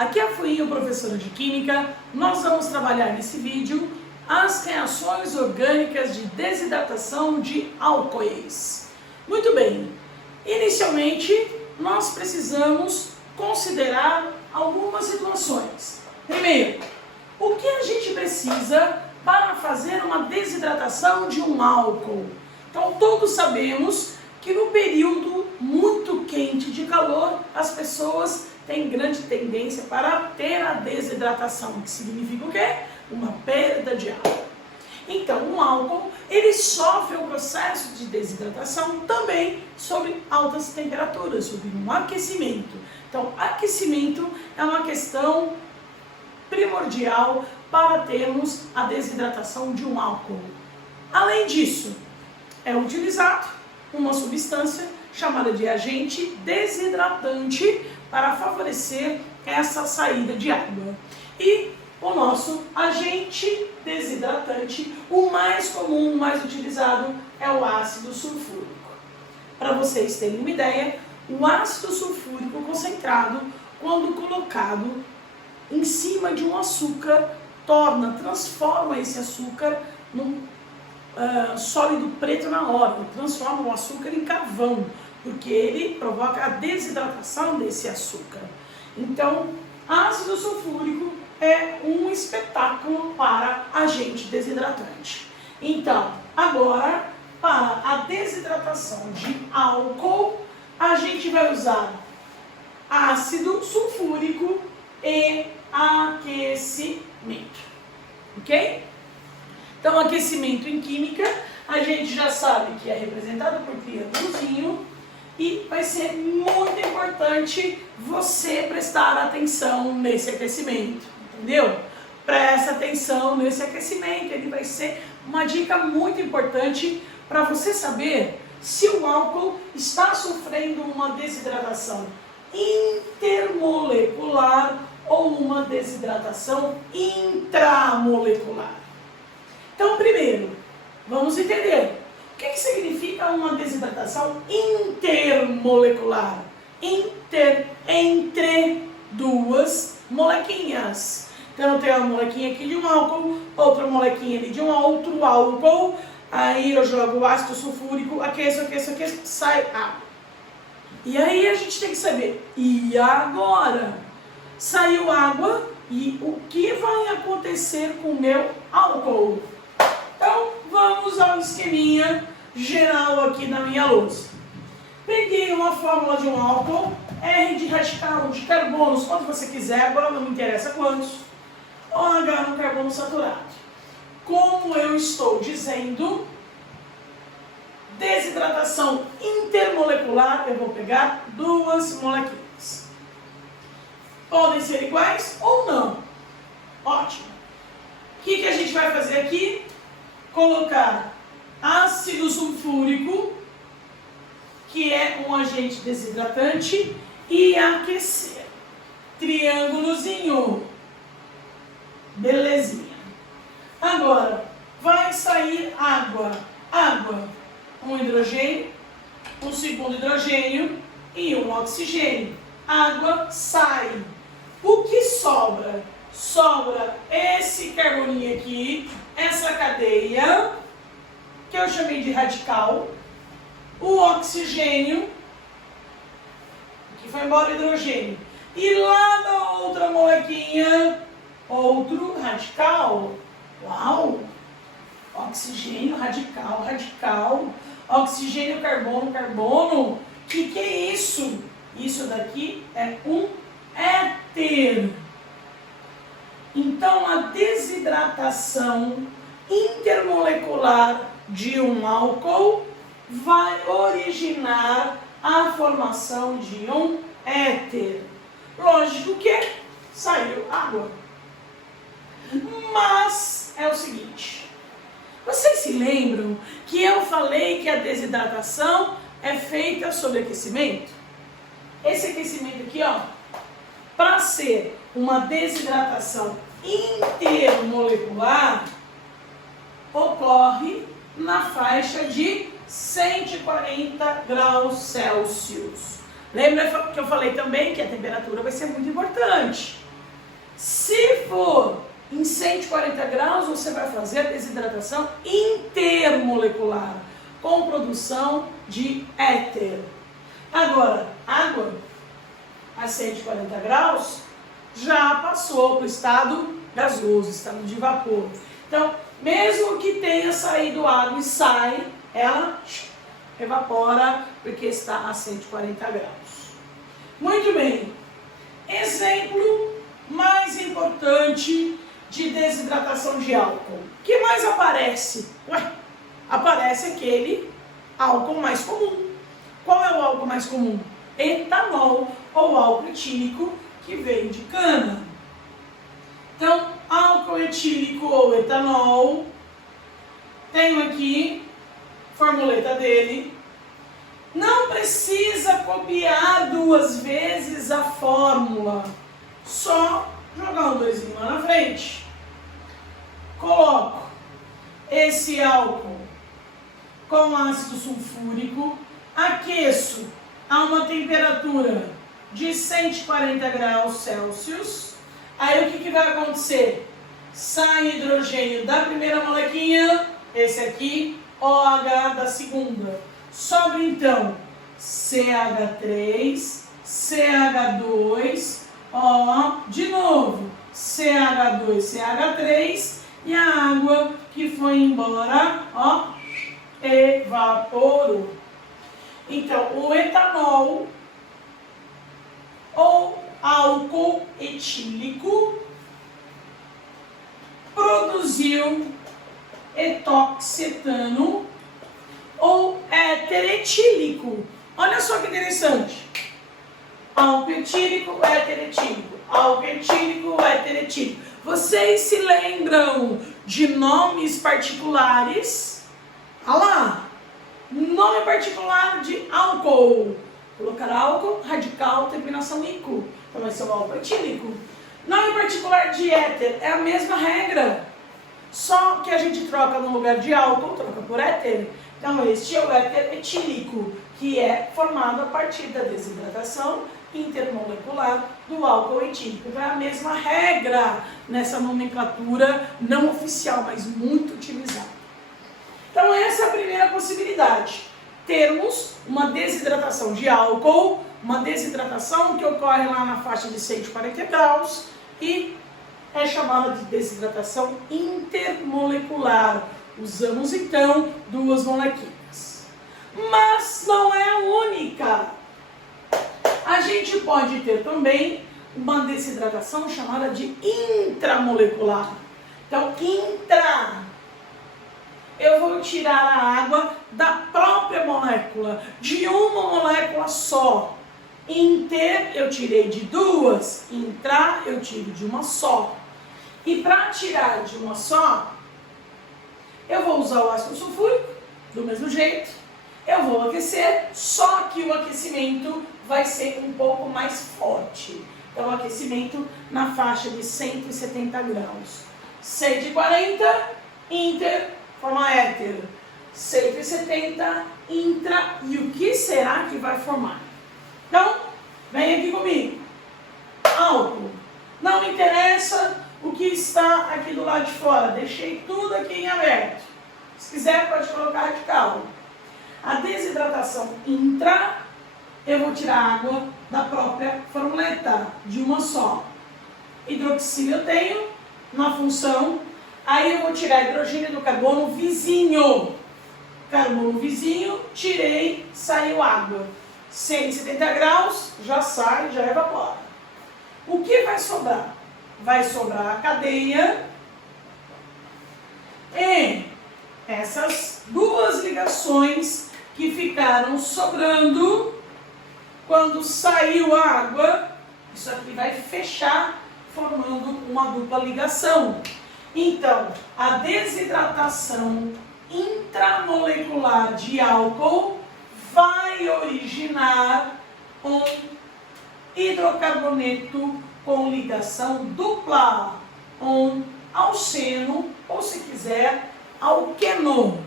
aqui é a Fuinho, professora de Química. Nós vamos trabalhar nesse vídeo as reações orgânicas de desidratação de álcoois. Muito bem, inicialmente nós precisamos considerar algumas situações. Primeiro, o que a gente precisa para fazer uma desidratação de um álcool? Então todos sabemos que no período muito quente de calor, as pessoas têm grande tendência para ter a desidratação, que significa o quê? Uma perda de água. Então, o álcool, ele sofre o processo de desidratação também sobre altas temperaturas, sobre um aquecimento. Então, aquecimento é uma questão primordial para termos a desidratação de um álcool. Além disso, é utilizado uma substância chamada de agente desidratante para favorecer essa saída de água. E o nosso agente desidratante, o mais comum, o mais utilizado, é o ácido sulfúrico. Para vocês terem uma ideia, o ácido sulfúrico concentrado, quando colocado em cima de um açúcar, transforma esse açúcar num sólido preto na hora, transforma o açúcar em carvão, porque ele provoca a desidratação desse açúcar. Então, ácido sulfúrico é um espetáculo para agente desidratante. Então, agora, para a desidratação de álcool, a gente vai usar ácido sulfúrico e aquecimento, ok? Então, aquecimento em química, a gente já sabe que é representado por triângulozinho e vai ser muito importante você prestar atenção nesse aquecimento, entendeu? Presta atenção nesse aquecimento, ele vai ser uma dica muito importante para você saber se o álcool está sofrendo uma desidratação intermolecular ou uma desidratação intramolecular. Então, primeiro, vamos entender o que significa uma desidratação intermolecular. Entre duas molequinhas. Então, eu tenho uma molequinha aqui de um álcool, outra molequinha ali de um outro álcool. Aí eu jogo o ácido sulfúrico, aqueço, sai água. E aí a gente tem que saber, e agora? Saiu água, e o que vai acontecer com o meu álcool? Então, vamos ao esqueminha geral aqui na minha lousa. Peguei uma fórmula de um álcool, R de radical de carbonos, quanto você quiser, agora não me interessa quantos, OH no carbono saturado. Como eu estou dizendo, desidratação intermolecular, eu vou pegar duas molequinhas. Podem ser iguais ou não. Ótimo. O que a gente vai fazer aqui? Colocar ácido sulfúrico, que é um agente desidratante, e aquecer. Triângulozinho. Belezinha. Agora, vai sair água. Água, um hidrogênio, um segundo hidrogênio e um oxigênio. Água sai. O que sobra? Sobra esse carboninho aqui, essa cadeia, que eu chamei de radical, o oxigênio, que foi embora o hidrogênio, e lá da outra molequinha, outro radical. Uau! Oxigênio, radical, oxigênio, carbono, carbono. Que é isso? Isso daqui é um éter. Então, a desidratação intermolecular de um álcool vai originar a formação de um éter. Lógico que saiu água. Mas é o seguinte, vocês se lembram que eu falei que a desidratação é feita sob aquecimento? Esse aquecimento aqui, ó, para ser uma desidratação intermolecular, ocorre na faixa de 140 graus Celsius. Lembra que eu falei também que a temperatura vai ser muito importante. Se for em 140 graus, você vai fazer a desidratação intermolecular, com produção de éter. Agora, água a 140 graus já passou para o estado gasoso, estado de vapor. Então, mesmo que tenha saído água e sai, ela evapora porque está a 140 graus. Muito bem. Exemplo mais importante de desidratação de álcool. O que mais aparece? Aparece aquele álcool mais comum. Qual é o álcool mais comum? Etanol ou álcool etílico, que vem de cana. Então, álcool etílico ou etanol, tenho aqui a formuleta dele. Não precisa copiar 2 vezes a fórmula, só jogar um 2 lá na frente. Coloco esse álcool com ácido sulfúrico, aqueço a uma temperatura de 140 graus Celsius. Aí o que vai acontecer? Sai hidrogênio da primeira molequinha, esse aqui, OH da segunda. Sobra então CH3, CH2, ó, de novo, CH2, CH3 e a água que foi embora, ó, evaporou. Então, o etanol ou álcool etílico produziu etoxetano ou éter etílico. Olha só que interessante. Álcool etílico, éter etílico. Álcool etílico, éter etílico. Vocês se lembram de nomes particulares? Olha lá. Nome particular de álcool. Colocar álcool, radical, terminação ico. Então vai ser o álcool etílico. Nome particular de éter é a mesma regra. Só que a gente troca no lugar de álcool, troca por éter. Então este é o éter etílico, que é formado a partir da desidratação intermolecular do álcool etílico. Então é a mesma regra nessa nomenclatura não oficial, mas muito utilizada. Então essa é a primeira possibilidade. Termos uma desidratação de álcool, uma desidratação que ocorre lá na faixa de 140 graus e é chamada de desidratação intermolecular. Usamos então 2 molequinhas. Mas não é a única. A gente pode ter também uma desidratação chamada de intramolecular. Então, eu vou tirar a água da própria molécula, de uma molécula só. Inter, eu tirei de 2, intra, eu tiro de uma só. E para tirar de uma só, eu vou usar o ácido sulfúrico, do mesmo jeito. Eu vou aquecer, só que o aquecimento vai ser um pouco mais forte. Então, o aquecimento na faixa de 170 graus. 140, inter, forma éter. 170, intra, e o que será que vai formar? Então, vem aqui comigo. Álcool. Não me interessa o que está aqui do lado de fora. Deixei tudo aqui em aberto. Se quiser, pode colocar radical. A desidratação intra, eu vou tirar água da própria formuleta, de uma só. Hidroxila eu tenho, na função. Aí eu vou tirar hidrogênio do carbono vizinho. Carbono vizinho, tirei, saiu água. 170 graus, já sai, já evapora. O que vai sobrar? Vai sobrar a cadeia e essas 2 ligações que ficaram sobrando quando saiu a água. Isso aqui vai fechar, formando uma dupla ligação. Então, a desidratação intramolecular de álcool vai originar um hidrocarboneto com ligação dupla, um alceno, ou se quiser, alqueno.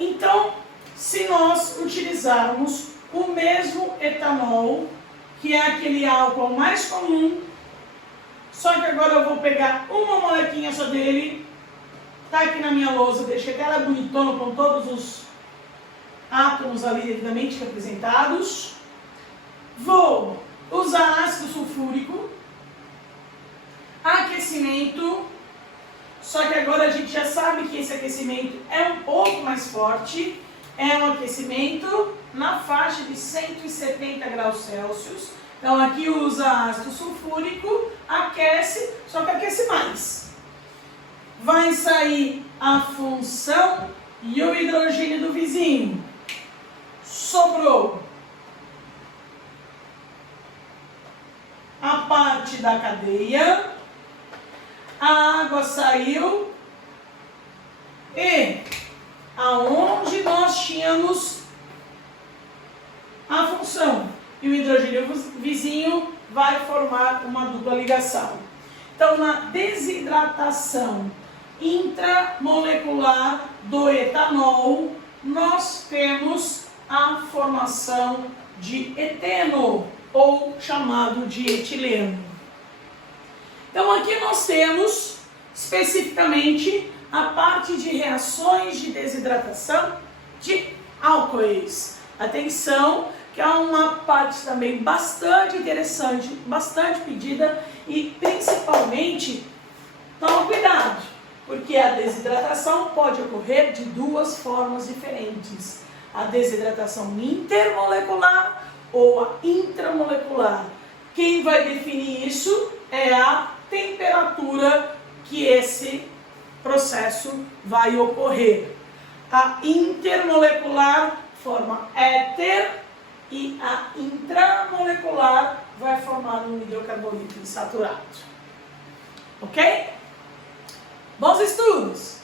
Então, se nós utilizarmos o mesmo etanol, que é aquele álcool mais comum, Só que agora eu vou pegar uma molequinha só dele, tá aqui na minha lousa, deixei até ela bonitona com todos os átomos ali devidamente representados. Vou usar ácido sulfúrico, aquecimento, só que agora a gente já sabe que esse aquecimento é um pouco mais forte, é um aquecimento na faixa de 170 graus Celsius. Então aqui usa ácido sulfúrico, aquece, só que aquece mais. Vai sair a função e o hidrogênio do vizinho. Sobrou a parte da cadeia, a água saiu e aonde nós tínhamos a função e o hidrogênio vizinho vai formar uma dupla ligação. Então, na desidratação intramolecular do etanol, nós temos a formação de eteno, ou chamado de etileno. Então, aqui nós temos especificamente a parte de reações de desidratação de álcoois. Atenção, que é uma parte também bastante interessante, bastante pedida e principalmente, toma cuidado, porque a desidratação pode ocorrer de duas formas diferentes. A desidratação intermolecular ou a intramolecular. Quem vai definir isso é a temperatura que esse processo vai ocorrer. A intermolecular forma éter e a intramolecular vai formar um hidrocarboneto insaturado. Ok? Bons estudos!